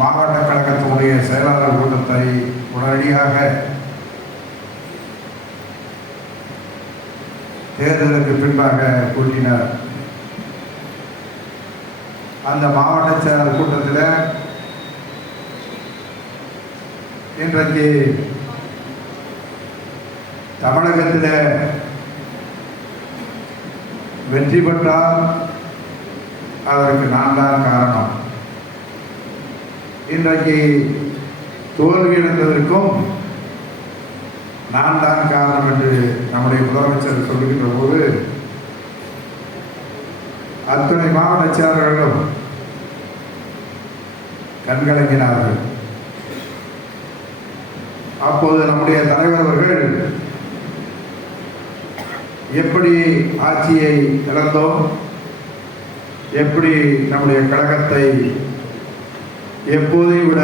மாவட்ட கழகத்தினுடைய செயலாளர் கூட்டத்தை உடனடியாக தேர்தலுக்கு பின்பாக கூட்டினார். அந்த மாவட்ட செயலாளர் கூட்டத்தில் இன்றைக்கு தமிழகத்தில் வெற்றி பெற்றால் அதற்கு நான் தான் காரணம். இன்றைக்கு தோல்வி அடைந்ததற்கும் நான் தான் காரணம் என்று நம்முடைய முதலமைச்சர் சொல்லுகின்ற போது அத்தனை மாவட்ட செயலாளர்களும் கண்கலங்கினார்கள். அப்போது நம்முடைய தலைவர் அவர்கள் எப்படி ஆட்சியை இழந்தோம், எப்படி நம்முடைய கழகத்தை எப்போதையும் விட